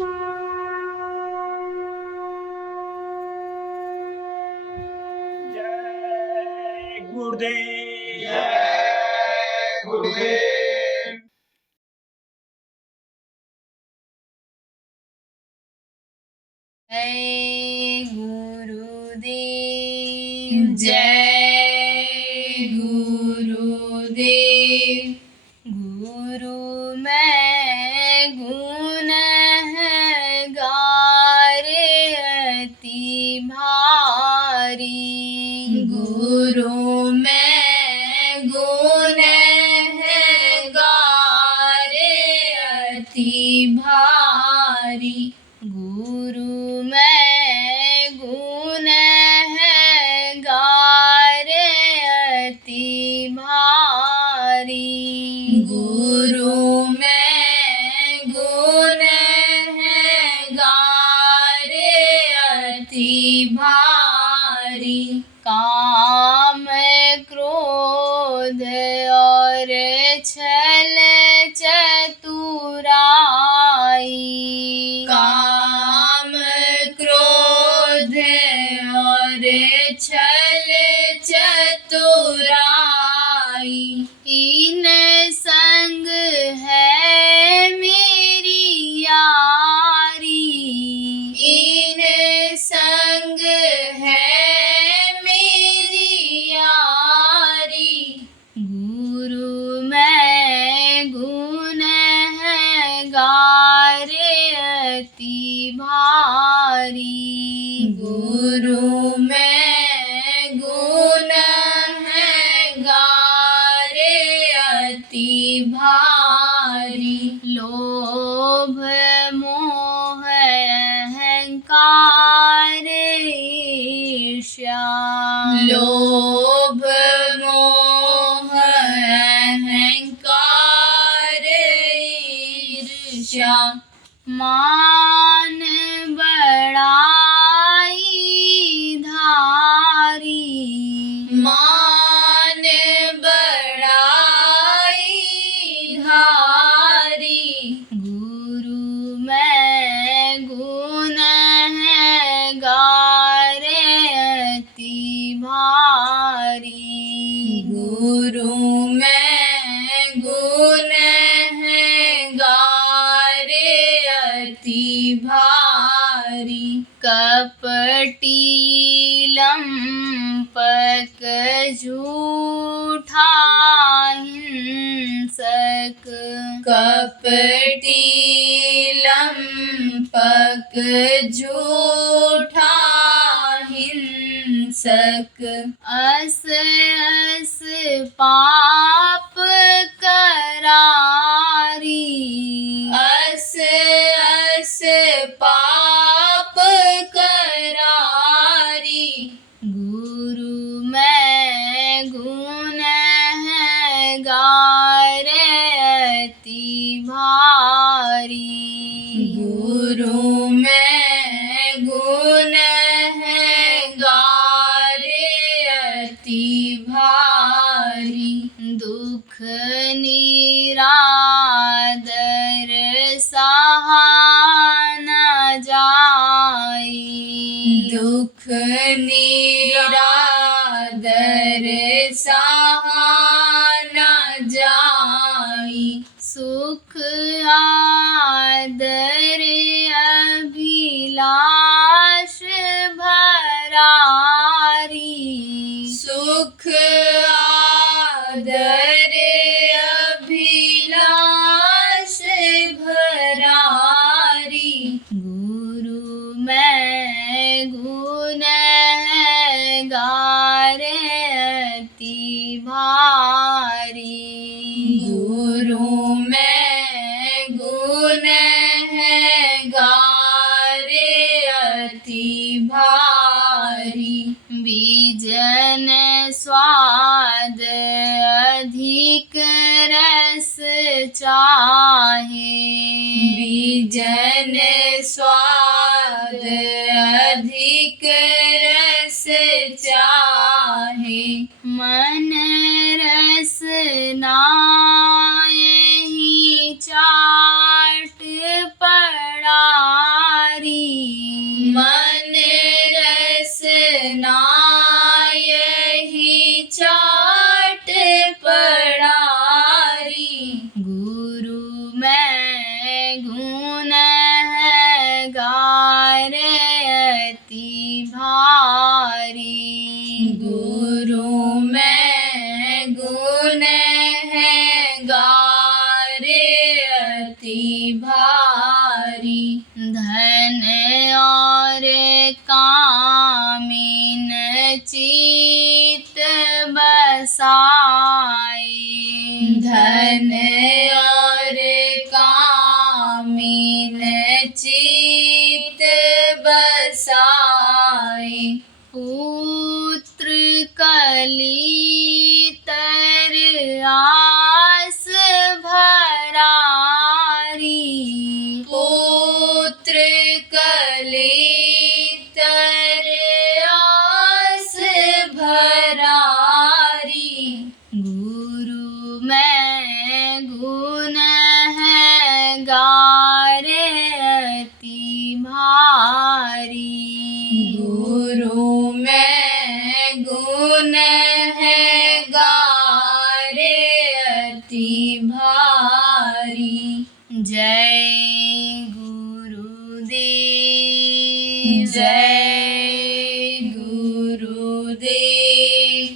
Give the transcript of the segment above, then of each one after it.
जय गुरुदेव। जय गुरुदेव। जय गुरुदेव। जय गुरुदेव। गुरु मैं गुण है गारे अति भारी। गुरु मैं गुण है गारे अति भारी। गुरु मैं गुण है गारे अति भारी। गुरु मैं गुण है गारे अति भारी। काम क्रोध और छल चतुराई। काम क्रोध और छल चतुराई। इन संग है मेरी यारी। इन संग है मेरी यारी। गुरु मैं गुण है गारे अति भारी। गुरु मैं गुण है गारे अति भारी। लोभ मोह अहंकार ईर्ष्या। लोभ मोह अहंकार ईर्ष्या। मान बड़ाई धारी। मान बड़ाई धारी। गुरु मैं गुण है गारे अति भारी। गुरु मैं गुण है गारे अति भारी। कपटी लंपक झूठा हिंसक। कपटी लंपक झूठा हिंसक। अस अस पाप करारी। अस अस पाप करारी। गुरु मैं गुण है गारे अति भारी। गुरु मैं गुण है गारे अति भारी। दुख निरादर सहा न जाई। दुख निरादर सहा न जाई। सुख आदर अभिलाष भरारी। सुख आदर अभिलाष भरारी। गुरु मैं गुण है गारे अति भारी। गुरु मैं गुण है गारे अति भारी। बीजन स्वाद अधिक रस चाहे। बीजन स्वाद अधिक रस चाहे। मन रस नाहि चाट पड़ा। गुण है गारे अति भारी। गुरु में गुण है गारे अति भारी। धन और कामिन चित बसाए। धन और कामिन चित बसाए। पुत्र कली तर आस भरारी। पुत्र कली तर आस भरारी। गुरु में गुण है गारे अति भारी। गुरु में गुण है गारे अति भारी। जय गुरुदेव, जय गुरुदेव।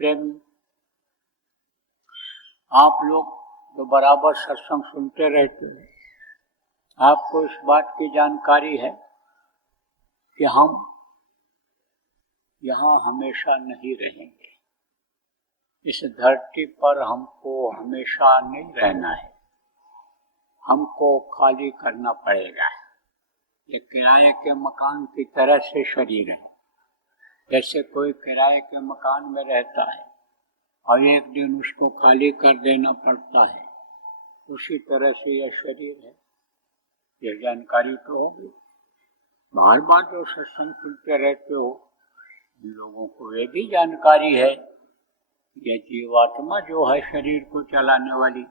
प्रेमी, आप लोग जो बराबर सत्संग सुनते रहते हैं, आपको इस बात की जानकारी है कि हम यहाँ हमेशा नहीं रहेंगे। इस धरती पर हमको हमेशा नहीं रहना है, हमको खाली करना पड़ेगा। ये किराए के मकान की तरह से शरीर है। जैसे कोई किराए के मकान में रहता है और एक दिन उसको खाली कर देना पड़ता है, उसी तरह से यह शरीर है। यह जानकारी तो होगी। बार बार जो सत्संग सुनते रहते हो, इन लोगों को ये भी जानकारी है, यह जीवात्मा जो है शरीर को चलाने वाली,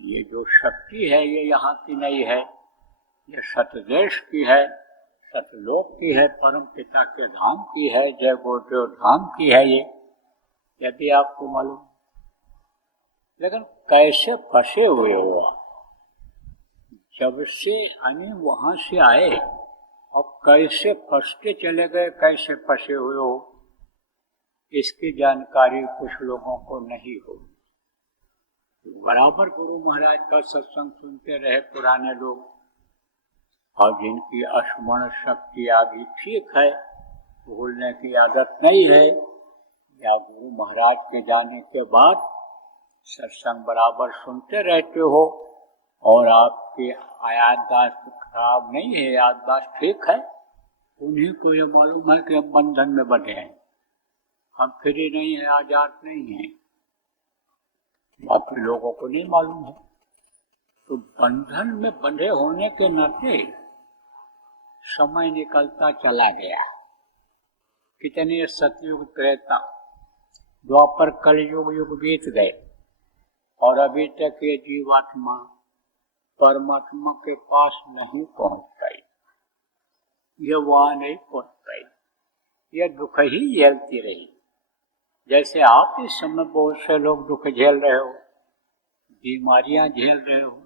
ये जो शक्ति है ये यहाँ की नहीं है, ये सतदेश की है, सतलोक की है, परम पिता के धाम की है, जय गुरुदेव धाम की है। ये भी आपको मालूम। लेकिन कैसे फंसे हुए हो आप? जब से यानी वहां से आए और कैसे फंसते चले गए, कैसे फंसे हुए हो, इसकी जानकारी कुछ लोगों को नहीं हो। बराबर गुरु महाराज का सत्संग सुनते रहे पुराने लोग, और जिनकी स्मरण शक्ति आगे ठीक है, भूलने की आदत नहीं है, या गुरु महाराज के जाने के बाद सत्संग बराबर सुनते रहते हो और आपकी याददाश्त खराब नहीं है, याददाश्त ठीक है, उन्हीं को ये मालूम है कि हम बंधन में बंधे हैं, हम फ्री नहीं है, आजाद नहीं है। बाकी लोगों को नहीं मालूम है। तो बंधन में बंधे होने के नाते समय निकलता चला गया। कितने सतयुग, त्रेता, द्वापर, कलयुग युग बीत गए और अभी तक ये जीवात्मा परमात्मा के पास नहीं पहुंच पाई, ये वहां नहीं पहुंच पाई, ये दुख ही झेलती रही। जैसे आप इस समय बहुत से लोग दुख झेल रहे हो, बीमारियां झेल रहे हो,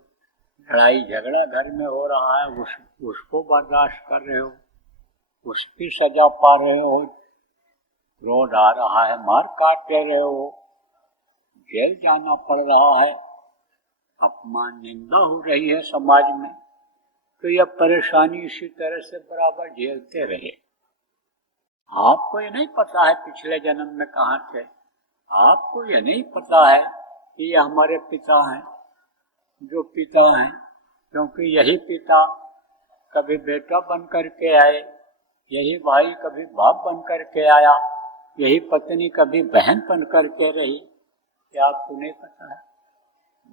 लड़ाई झगड़ा घर में हो रहा है, उसको बर्दाश्त कर रहे हो, उसकी सजा पा रहे हो, क्रोध आ रहा है, मार काट दे रहे हो, जेल जाना पड़ रहा है, अपमान निंदा हो रही है समाज में, तो यह परेशानी इसी तरह से बराबर झेलते रहे। आपको ये नहीं पता है पिछले जन्म में कहाँ थे, आपको ये नहीं पता है कि ये हमारे पिता हैं, जो पिता हैं, क्योंकि यही पिता कभी बेटा बन करके आए, यही भाई कभी बाप बन करके आया, यही पत्नी कभी बहन बन करके रही, क्या आपको नहीं पता है?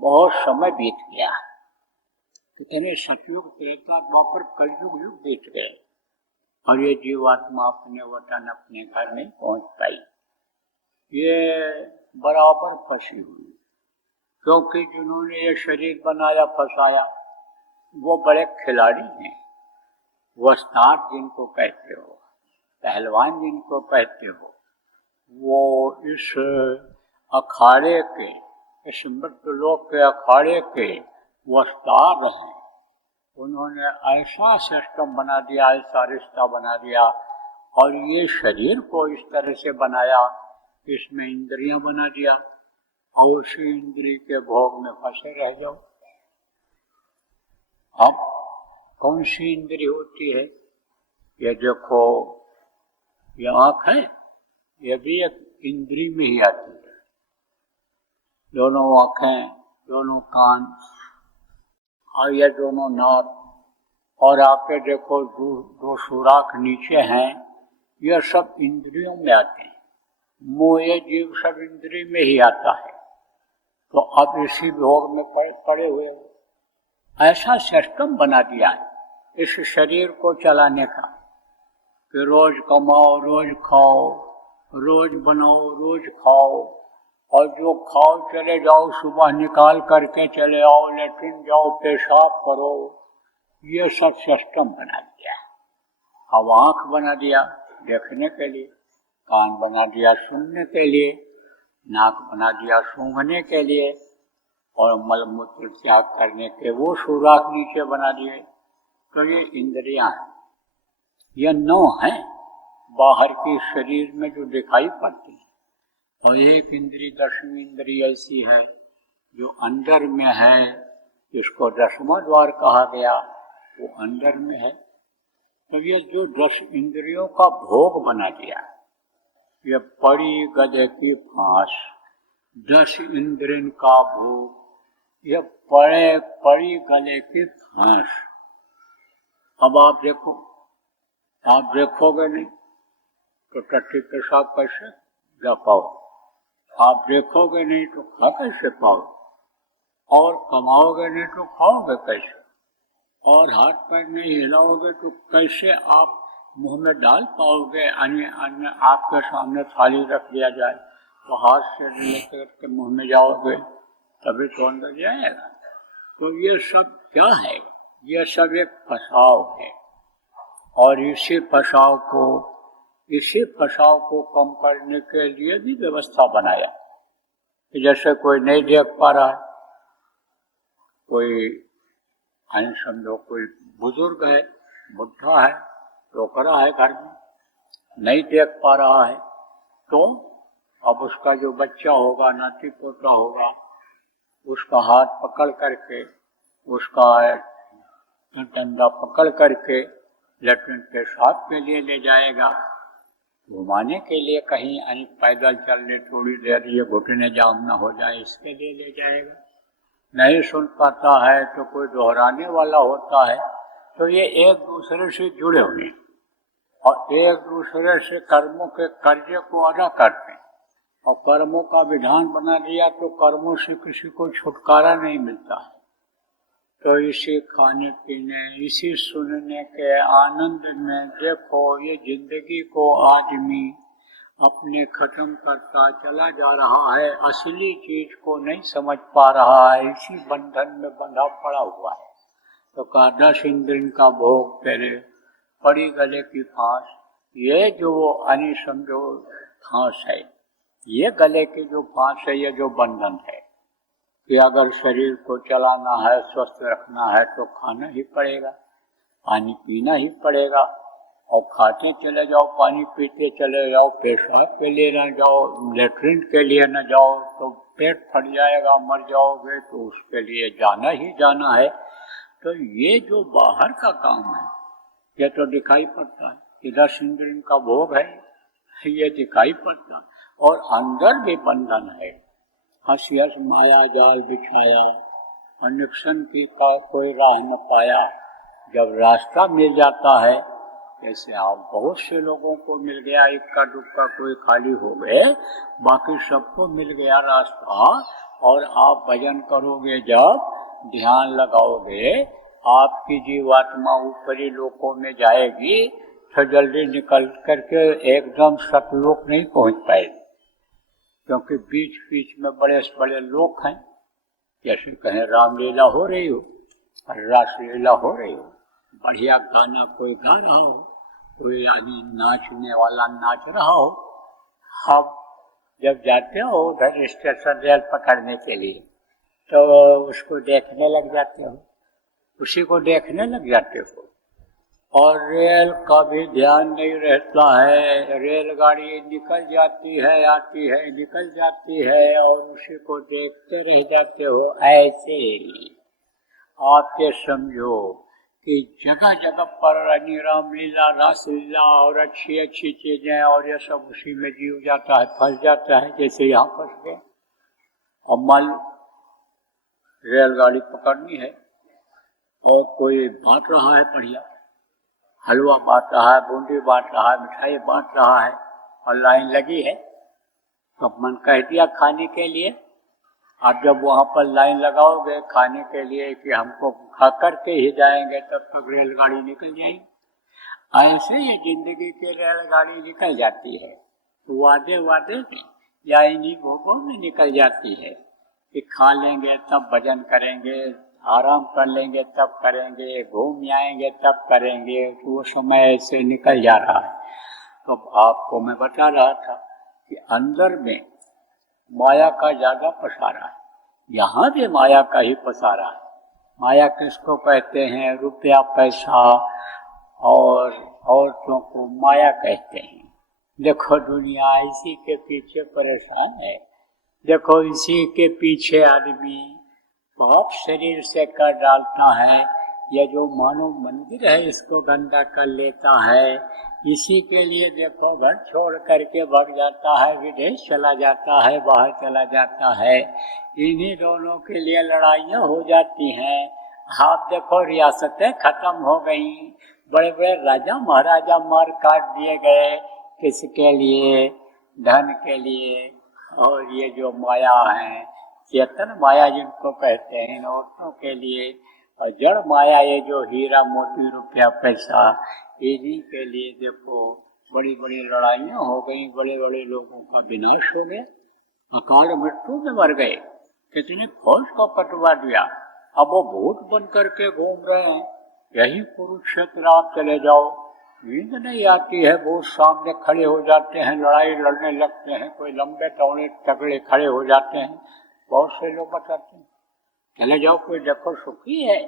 बहुत समय बीत गया, कितने सतयुग, त्रेता, द्वापर, कलयुग युग बीत गए और ये जीवात्मा अपने वतन, अपने घर नहीं पहुंच पाई। ये बराबर फंसी हुई, क्योंकि जिन्होंने ये शरीर बनाया फंसाया, वो बड़े खिलाड़ी हैं, वस्ताद जिनको कहते हो, पहलवान जिनको कहते हो, वो इस अखाड़े के, इस मृत्युलोक के अखाड़े के वस्ताद हैं। उन्होंने ऐसा सिस्टम बना दिया, ऐसा रिश्ता बना दिया, और ये शरीर को इस तरह से बनाया कि इसमें इंद्रियां बना दिया, और उसी इंद्रिय के भोग में फंसे रह जाओ। अब कौन सी इंद्रिय होती है? ये देखो, ये आँख है, ये भी एक इंद्रिय में ही आती है। दोनों आँखें, दोनों कान और ये दोनों नाक, और आपके देखो दो सुराख नीचे हैं, यह सब इंद्रियों में आते हैं। मोह ये जीव सब इंद्रिय में ही आता है। तो अब इसी भोग में पड़े हुए हो। ऐसा सिस्टम बना दिया है इस शरीर को चलाने का कि रोज कमाओ, रोज खाओ, रोज बनाओ, रोज खाओ, और जो खाओ चले जाओ, सुबह निकाल करके चले आओ, लेट्रिन जाओ, पेशाब करो। ये सब सिस्टम बना दिया। अब आँख बना दिया देखने के लिए, कान बना दिया सुनने के लिए, नाक बना दिया सूंघने के लिए, और मलमूत्र त्याग करने के वो सुराख नीचे बना दिए। तो ये इंद्रियां हैं, ये 9 हैं बाहर की शरीर में जो दिखाई पड़ती है। और एक इंद्रिय, 10वीं इंद्रिय ऐसी है जो अंदर में है, जिसको 10वां द्वार कहा गया, वो अंदर में है। तो ये जो 10 इंद्रियों का भोग बना दिया, ये पड़ी गधे की फांस, 10 इंद्रियों का भोग, ये पड़ी गले की फांस। अब आप देखोगे नहीं तो टट्टी पेशाब कैसे जा पाओ, आप देखोगे नहीं तो खा कैसे पाओ, और कमाओगे नहीं तो खाओगे कैसे, और हाथ पैर नहीं हिलाओगे तो कैसे आप मुंह में डाल पाओगे। अन्य आपके सामने थाली रख दिया जाए तो हाथ से लेकर के मुंह में जाओगे तभी तो अंदर जाएगा। तो ये सब क्या है? ये सब एक फसाव है, और इसी फसाव को कम करने के लिए भी व्यवस्था बनाया। जैसे कोई नहीं देख पा रहा है, कोई समझो कोई बुजुर्ग है, बुढ़ा है, टोकरा है, घर में नहीं देख पा रहा है, तो अब उसका जो बच्चा होगा, नाती पोता होगा, उसका हाथ पकड़ करके, उसका डंडा पकड़ करके लेट्रिन पेशाब के लिए ले जाएगा, घुमाने के लिए कहीं पैदल चलने थोड़ी देर ये घुटने जाम न हो जाए इसके लिए ले जाएगा। नहीं सुन पाता है तो कोई दोहराने वाला होता है। तो ये एक दूसरे से जुड़े हुए और एक दूसरे से कर्मों के कर्ज को अदा करते हैं, और कर्मों का विधान बना दिया तो कर्मों से किसी को छुटकारा नहीं मिलता है। तो इसी खाने पीने, इसी सुनने के आनंद में देखो ये जिंदगी को आदमी अपने खत्म करता चला जा रहा है, असली चीज को नहीं समझ पा रहा है, इसी बंधन में बंधा पड़ा हुआ है। तो कहा 10 इंद्रियों का भोग तेरे, पड़ी गले की फांस। ये जो समझो फांस है, ये गले की जो फांस है, ये जो बंधन है कि अगर शरीर को चलाना है, स्वस्थ रखना है तो खाना ही पड़ेगा, पानी पीना ही पड़ेगा, और खाते चले जाओ, पानी पीते चले जाओ, पेशाब के लिए न जाओ, लेट्रिन के लिए न जाओ तो पेट फट जाएगा, मर जाओगे, तो उसके लिए जाना ही जाना है। तो ये जो बाहर का काम है ये तो दिखाई पड़ता है, 10 इंद्रियों का भोग है, ये दिखाई पड़ता, और अंदर भी बंधन है। हंस हंस माया जाल बिछाया, अनिक्शन की का कोई राह न पाया। जब रास्ता मिल जाता है, जैसे आप बहुत से लोगों को मिल गया, इक्का दुक्का कोई खाली हो गए, बाकी सबको मिल गया रास्ता, और आप भजन करोगे, जब ध्यान लगाओगे, आपकी जीवात्मा ऊपरी लोकों में जाएगी तो जल्दी निकल करके एकदम सतलोक नहीं पहुंच पाएगी, क्योंकि बीच बीच में बड़े से बड़े लोक हैं। जैसे कहें रामलीला हो रही हो, रासलीला हो रही हो, बढ़िया गाना कोई गा रहा हो, कोई आदमी नाचने वाला नाच रहा हो, अब जब जाते हो उधर स्टेशन रेल पकड़ने के लिए तो उसको देखने लग जाते हो, उसी को देखने लग जाते हो, और रेल का भी ध्यान नहीं रहता है। रेलगाड़ी निकल जाती है, आती है, निकल जाती है, और उसी को देखते रह जाते हो। ऐसे आप ये समझो कि जगह जगह पर रामलीला, रासलीला और अच्छी अच्छी चीजें, और ये सब उसी में जीव जाता है, फंस जाता है, जैसे यहाँ फंस गए। अब मान लो रेलगाड़ी पकड़नी है और कोई बांट रहा है बढ़िया, हलवा बांट रहा है, बूंदी बांट रहा है, मिठाई बांट रहा है, और लाइन लगी है, तो मन कह दिया खाने के लिए। आप जब वहाँ पर लाइन लगाओगे खाने के लिए कि हमको खा करके ही जाएंगे, तब तक रेलगाड़ी निकल जाएगी। ऐसे ये जिंदगी की रेलगाड़ी निकल जाती है, वादे वादे में या इन्हीं भोगों में निकल जाती है कि खा लेंगे तब भजन करेंगे, आराम कर लेंगे तब करेंगे, घूम आएंगे तब करेंगे, तो वो समय ऐसे निकल जा रहा है। तो आपको मैं बता रहा था कि अंदर में माया का ज्यादा पसारा है, यहाँ भी माया का ही पसारा है। माया किसको कहते हैं? रुपया पैसा और औरतों को माया कहते हैं। देखो दुनिया इसी के पीछे परेशान है, देखो इसी के पीछे आदमी पाप शरीर से कर डालता है, या जो मानव मंदिर है इसको गंदा कर लेता है, इसी के लिए देखो घर छोड़ करके भाग जाता है, विदेश चला जाता है, बाहर चला जाता है। इन्हीं दोनों के लिए लड़ाइयाँ हो जाती हैं। आप देखो रियासतें खत्म हो गई, बड़े बड़े राजा महाराजा मार काट दिए गए, किसके लिए? धन के लिए। और ये जो माया है, चेतन माया जिनको कहते हैं, इन औरतों के लिए, और जड़ माया ये जो हीरा मोती रुपया पैसा, इन्हीं के लिए देखो बड़ी बड़ी लड़ाइयाँ हो गई, बड़े बड़े लोगों का विनाश हो गया, अकाल मृत्यु में मर गए, कितनी फौज को कटवा दिया। अब वो भूत बन करके घूम रहे हैं। यही कुरुक्षेत्र आप चले जाओ, नींद नहीं आती है, वो सामने खड़े हो जाते हैं, लड़ाई लड़ने लगते हैं, कोई लंबे तौड़े तगड़े खड़े हो जाते हैं। बहुत से लोग बताते हैं चले जाओ, कोई देखो सुखी है,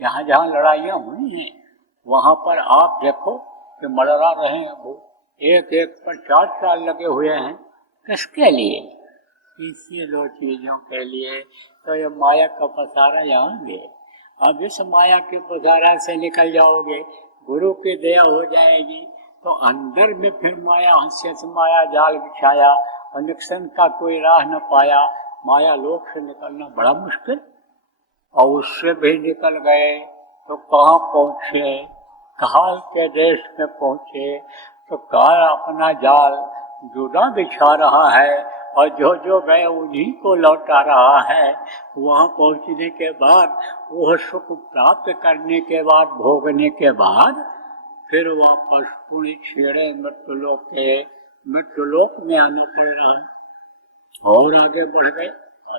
जहाँ जहाँ लड़ाइयाँ हुई हैं वहाँ पर आप देखो कि मररा रहे हैं वो, एक एक पर 4 साल लगे हुए हैं। किसके लिए? इसी 2 चीजों के लिए। तो ये माया का पसारा यहाँ भी। अब इस माया के पसारा से निकल जाओगे, गुरु की दया हो जाएगी, तो अंदर में फिर माया हंस्य से माया जाल बिछाया और निकसन का कोई राह न पाया। माया लोक से निकलना बड़ा मुश्किल, और उससे भी निकल गए तो कहाँ पहुँचे? काल के देश में पहुँचे तो काल अपना जाल जुदा बिछा रहा है, और जो जो गए उन्हीं को लौटा रहा है। वहाँ पहुँचने के बाद, वह सुख प्राप्त करने के बाद, भोगने के बाद, फिर वापस पुण्य छेड़े मृत्युलोक में आना पड़ रहा है। और आगे बढ़ गए,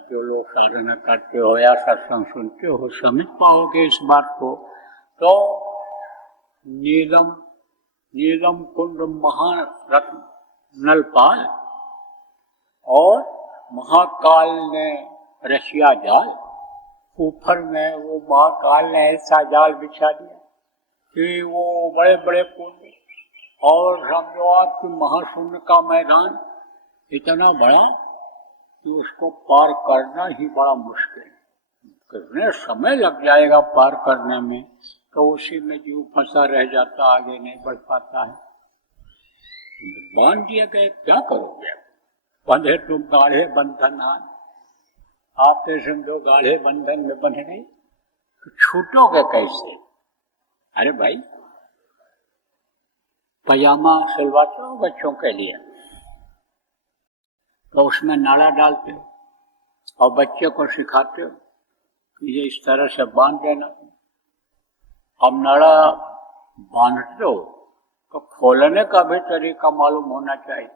जो लोग साधना करते हो या सत्संग सुनते हो समझ पाओगे इस बात को। तो नीलम कुंड महारत्न नलपाल और महाकाल ने रसिया जाल, ऊपर में वो महाकाल ने ऐसा जाल बिछा दिया कि वो बड़े बड़े कुंड, और समझो आपकी महाशून्य का मैदान इतना बड़ा कि उसको पार करना ही बड़ा मुश्किल, कितने समय लग जाएगा पार करने में, तो उसी में जीव फंसा रह जाता, आगे नहीं बढ़ पाता है। बांध दिए गए, क्या करोगे? बंधे तुम गाढ़े बंधन, आप समझो गाढ़े बंधन में बंध गए तो छूटोगे कैसे? अरे भाई, पजामा सिलवाते हो बच्चों के लिए, तो उसमें नाड़ा डालते हो और बच्चे को सिखाते हो कि ये इस तरह से बांध देना। अब नाड़ा बांधते हो तो खोलने का भी तरीका मालूम होना चाहिए,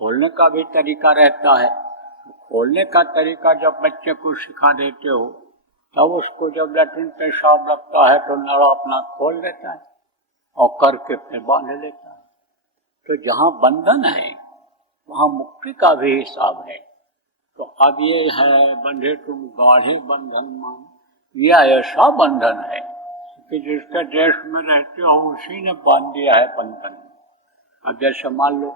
खोलने का भी तरीका रहता है। खोलने का तरीका जब बच्चे को सिखा देते हो तब उसको जब लैट्रिन पेशाब लगता है तो नल अपना खोल देता है और करके फिर बांध लेता है। तो जहाँ बंधन है वहाँ मुक्ति का भी हिसाब है। तो अब ये है बंधे तुम गाढ़े बंधन मान, यह ऐसा बंधन है कि जिसके देश में रहते हो उसी ने बांध दिया है बंधन। अब जैसे मान लो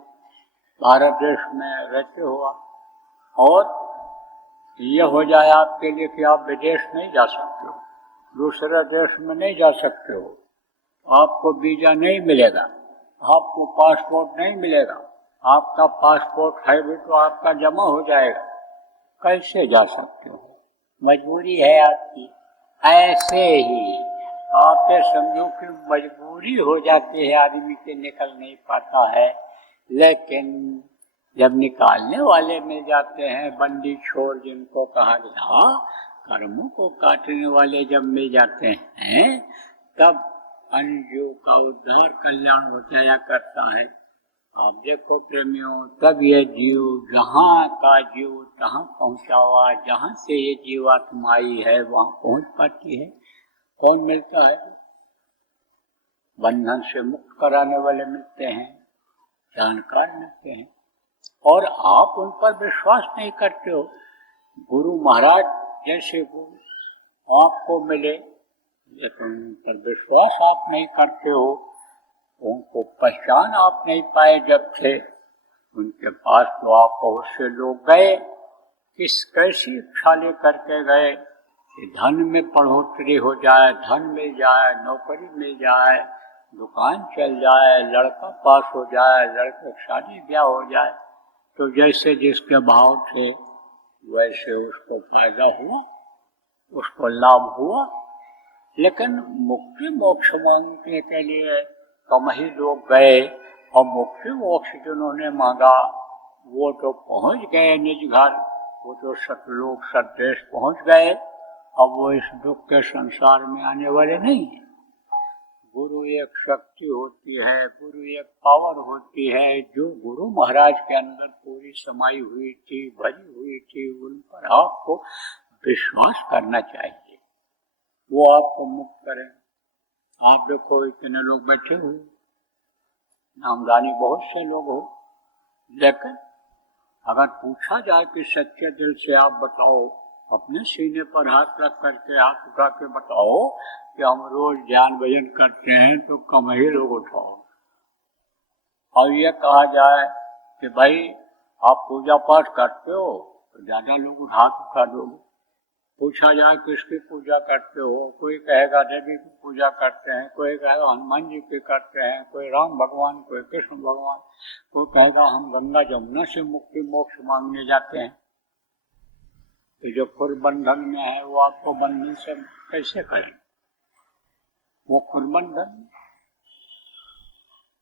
भारत देश में रहते हो और ये हो जाए आपके लिए कि आप विदेश नहीं जा सकते हो, दूसरे देश में नहीं जा सकते हो, आपको वीजा नहीं मिलेगा, आपको पासपोर्ट नहीं मिलेगा, आपका पासपोर्ट है भी तो आपका जमा हो जाएगा, कैसे जा सकते हो? मजबूरी है आपकी। ऐसे ही आप ये समझो कि मजबूरी हो जाती है, आदमी से निकल नहीं पाता है। लेकिन जब निकालने वाले मिल जाते हैं, बंदी छोड़ जिनको कहा गया, कर्मों को काटने वाले जब मिल जाते हैं, तब अन्य जीव का उद्धार कल्याण हो जाया करता है। आप देखो प्रेमियों, तब ये जीव जहाँ का जीव तहाँ पहुँचा हुआ, जहाँ से ये जीवात्मा आई है वहाँ पहुँच पाती है। कौन मिलता है? बंधन से मुक्त कराने वाले मिलते हैं, जानकार मिलते हैं। और आप उन पर विश्वास नहीं करते हो। गुरु महाराज जैसे गुरु आपको मिले, लेकिन उन पर विश्वास आप नहीं करते हो, उनको पहचान आप नहीं पाए जब थे। उनके पास तो आप बहुत से लोग गए, कैसी इच्छा लेकर के गए कि धन में बढ़ोतरी हो जाए, धन मिल जाए, नौकरी मिल जाए, दुकान चल जाए, लड़का पास हो जाए, लड़के की शादी ब्याह हो जाए। तो जैसे जिसके भाव थे वैसे उसको फायदा हुआ, उसको लाभ हुआ। लेकिन मुक्ति मोक्ष मांगने के लिए कम ही लोग गए, और मुक्ति मोक्ष जिन्होंने मांगा वो तो पहुंच गए निज घर, वो तो सतलोक सतदेश पहुंच गए। अब वो इस दुख के संसार में आने वाले नहीं है। गुरु एक शक्ति होती है, गुरु एक पावर होती है, जो गुरु महाराज के अंदर पूरी समाई हुई थी, भरी हुई थी, उन पर आपको विश्वास करना चाहिए, वो आपको मुक्त करें। आप देखो इतने लोग बैठे हुए, नामदानी बहुत से लोग हो, लेकिन अगर पूछा जाए कि सच्चे दिल से आप बताओ, अपने सीने पर हाथ रख करके हाथ उठा के बताओ कि हम रोज ध्यान भजन करते हैं, तो कम ही लोग उठाओ। और ये कहा जाए कि भाई आप पूजा पाठ करते हो, तो ज्यादा लोग हाथ उठा दोगे। पूछा जाए किसकी पूजा करते हो, कोई कहेगा देवी की पूजा करते हैं, कोई कहेगा हनुमान जी की करते हैं, कोई राम भगवान, कोई कृष्ण भगवान, कोई कहेगा हम गंगा जमुना से मुक्ति मोक्ष मांगने जाते हैं। तो जो खुद बंधन में है वो आपको बंधन से कैसे करें? वो खुद बंधन,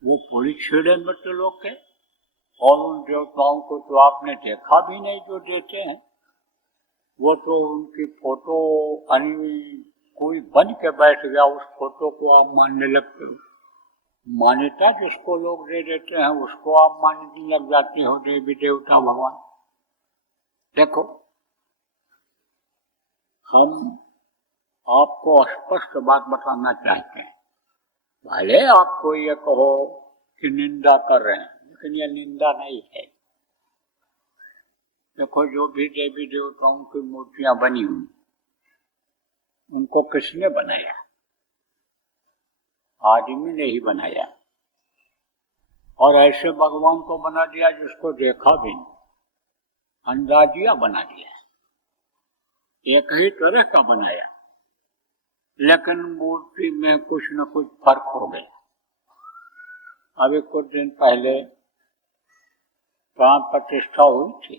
वो पूरी छेड़े मृत्यु लोग के, और उन देवताओं को तो आपने देखा भी नहीं जो देते हैं। वो तो उनकी फोटो कोई बन के बैठ गया, उस फोटो को आप मानने लगते हो। मान्यता जिसको लोग दे देते हैं उसको आप मानने लग जाते हो, देवी देवता भगवान। देखो, हम आपको स्पष्ट बात बताना चाहते हैं। भले आपको ये कहो कि निंदा कर रहे हैं, लेकिन ये निंदा नहीं है। देखो, जो भी देवी देवताओं की मूर्तियां बनी हुई, उनको किसने बनाया? आदमी ने ही बनाया। और ऐसे भगवान को बना दिया जिसको देखा भी नहीं, अंदाजिया बना दिया, एक ही तरह का बनाया, लेकिन मूर्ति में कुछ न कुछ फर्क हो गया। अभी कुछ दिन पहले प्राण प्रतिष्ठा हुई थी,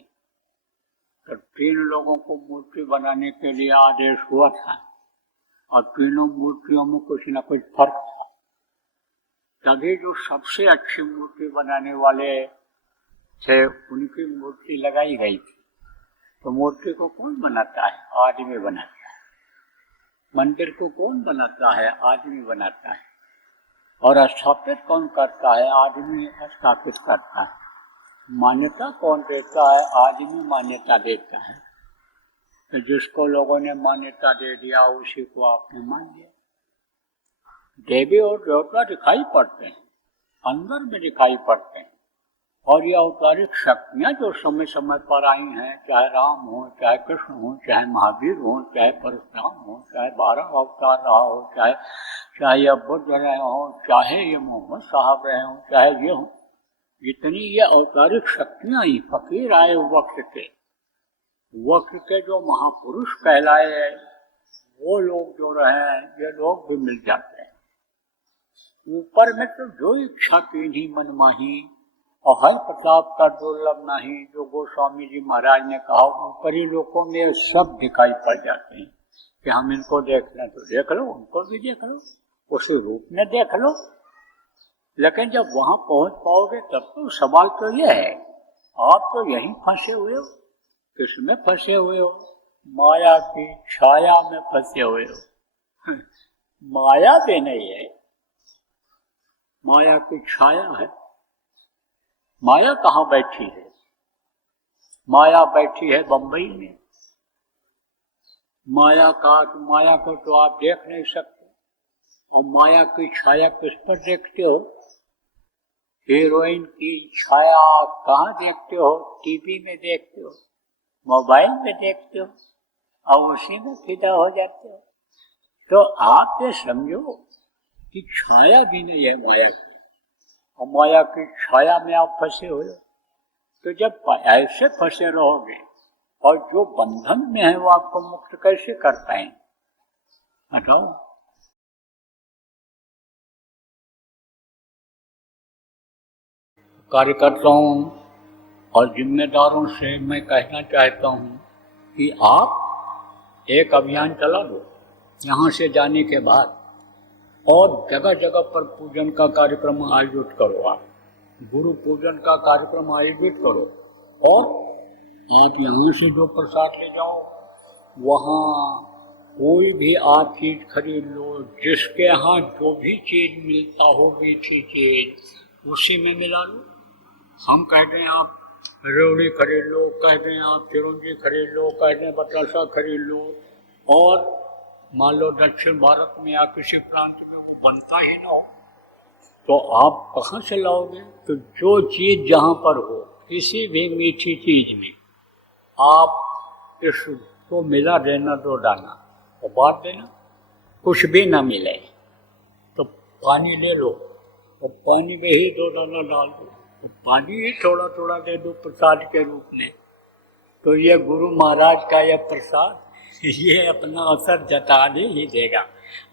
तो 3 लोगों को मूर्ति बनाने के लिए आदेश हुआ था, और तीनों मूर्तियों में कुछ न कुछ फर्क था। तभी जो सबसे अच्छी मूर्ति बनाने वाले थे उनकी मूर्ति लगाई गई थी। तो मूर्ति को कौन बनाता है? आदमी बनाता है। मंदिर को कौन बनाता है? आदमी बनाता है। और स्थापित कौन करता है? आदमी स्थापित करता है। मान्यता कौन देता है? आदमी मान्यता देता है। तो जिसको लोगों ने मान्यता दे दिया उसी को आपने मान लिया। देवी और देवता दिखाई पड़ते हैं, अंदर में दिखाई पड़ते हैं, और ये अवतारिक शक्तियां जो समय समय पर आई हैं, चाहे राम हो, चाहे कृष्ण हो, चाहे महावीर हो, चाहे परशुराम हो, चाहे 12 अवतार रहा हो, चाहे ये बुद्ध रहे हो, चाहे ये मोहम्मद साहब रहे हो, चाहे ये हो, जितनी ये अवतारिक शक्तियां आई, फकीर आए वक्त के जो महापुरुष कहलाए हैं, वो लोग जो रहे हैं, ये लोग भी मिल जाते हैं। ऊपर में तो जो इच्छा कीन्ही मन माही, और हर प्रताप का दुर्लभ नहीं, जो गोस्वामी जी महाराज ने कहा, ऊपरी लोगों में सब दिखाई पड़ जाते हैं कि हम इनको देख लें तो देख लो, उनको भी देख लो, उसी रूप में देख लो। लेकिन जब वहां पहुंच पाओगे तब तो सवाल तो यह है, आप तो यहीं फंसे हुए हो। किसमें फंसे हुए हो? माया की छाया में फंसे हुए हो। माया भी नहीं है, माया की छाया है। माया कहाँ बैठी है? माया बैठी है बंबई में। माया को तो आप देख नहीं सकते, और माया की छाया किस पर देखते हो? हीरोइन की छाया कहाँ देखते हो? टीवी में देखते हो, मोबाइल में देखते हो, और उसी में फिदा हो जाते हो। तो आप ये समझो कि छाया भी नहीं है माया की, और माया की छाया में आप फंसे हुए हो। तो जब ऐसे फंसे रहोगे और जो बंधन में है वो आपको मुक्त कैसे कर पाएंगे? बताओ। कार्यकर्ताओं और जिम्मेदारों से मैं कहना चाहता हूँ कि आप एक अभियान चला दो यहाँ से जाने के बाद, और जगह जगह पर पूजन का कार्यक्रम आयोजित करो। आप गुरु पूजन का कार्यक्रम आयोजित करो, और आप यहाँ से जो प्रसाद ले जाओ, वहाँ कोई भी आप चीज खरीद लो, जिसके यहाँ जो भी चीज मिलता हो, मीठी चीज उसी में मिला लो। हम कहते हैं आप रेवड़ी खरीद लो, कहते हैं आप चिरौंजी खरीद लो, कहते हैं बतासा खरीद लो, और मान लो दक्षिण भारत में या किसी प्रांत में वो बनता ही ना हो, तो आप कहाँ से लाओगे? तो जो चीज़ जहाँ पर हो, किसी भी मीठी चीज़ में आप इसको मिला देना, 2 दाना और बांट देना। कुछ भी ना मिले तो पानी ले लो, और पानी में ही 2 दाना डाल दो, और पानी ही थोड़ा थोड़ा दे दो प्रसाद के रूप में। तो ये गुरु महाराज का यह प्रसाद, ये अपना असर जताने ही देगा,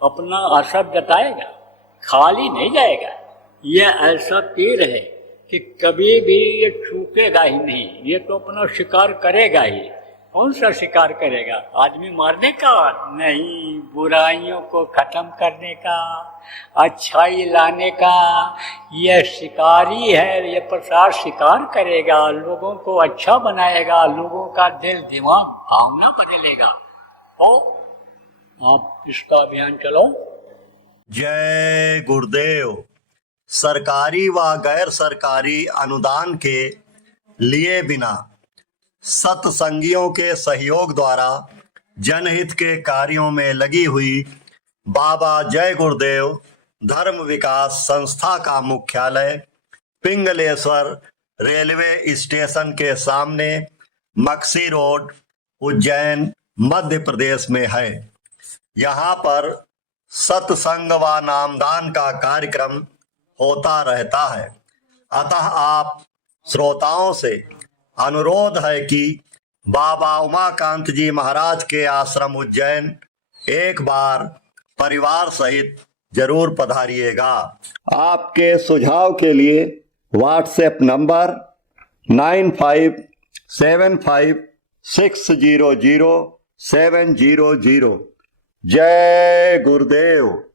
अपना असर जताएगा, खाली नहीं जाएगा। ये ऐसा तीर है कि कभी भी ये चूकेगा ही नहीं, ये तो अपना शिकार करेगा ही। कौन सा शिकार करेगा? आदमी मारने का नहीं, बुराइयों को खत्म करने का, अच्छाई लाने का। यह शिकारी है, ये प्रसाद शिकार करेगा, लोगों को अच्छा बनाएगा, लोगों का दिल दिमाग भावना बदलेगा। तो आप इसका अभियान चलो। जय गुरुदेव। सरकारी व गैर सरकारी अनुदान के लिए बिना सत्संगियों के सहयोग द्वारा जनहित के कार्यों में लगी हुई बाबा जय गुरुदेव धर्म विकास संस्था का मुख्यालय पिंगलेश्वर रेलवे स्टेशन के सामने मक्सी रोड, उज्जैन, मध्य प्रदेश में है। यहाँ पर सत्संग व नामदान का कार्यक्रम होता रहता है। अतः आप श्रोताओं से अनुरोध है कि बाबा उमाकांत जी महाराज के आश्रम उज्जैन एक बार परिवार सहित जरूर पधारिएगा। आपके सुझाव के लिए व्हाट्सएप नंबर 9575600700। जय गुरुदेव।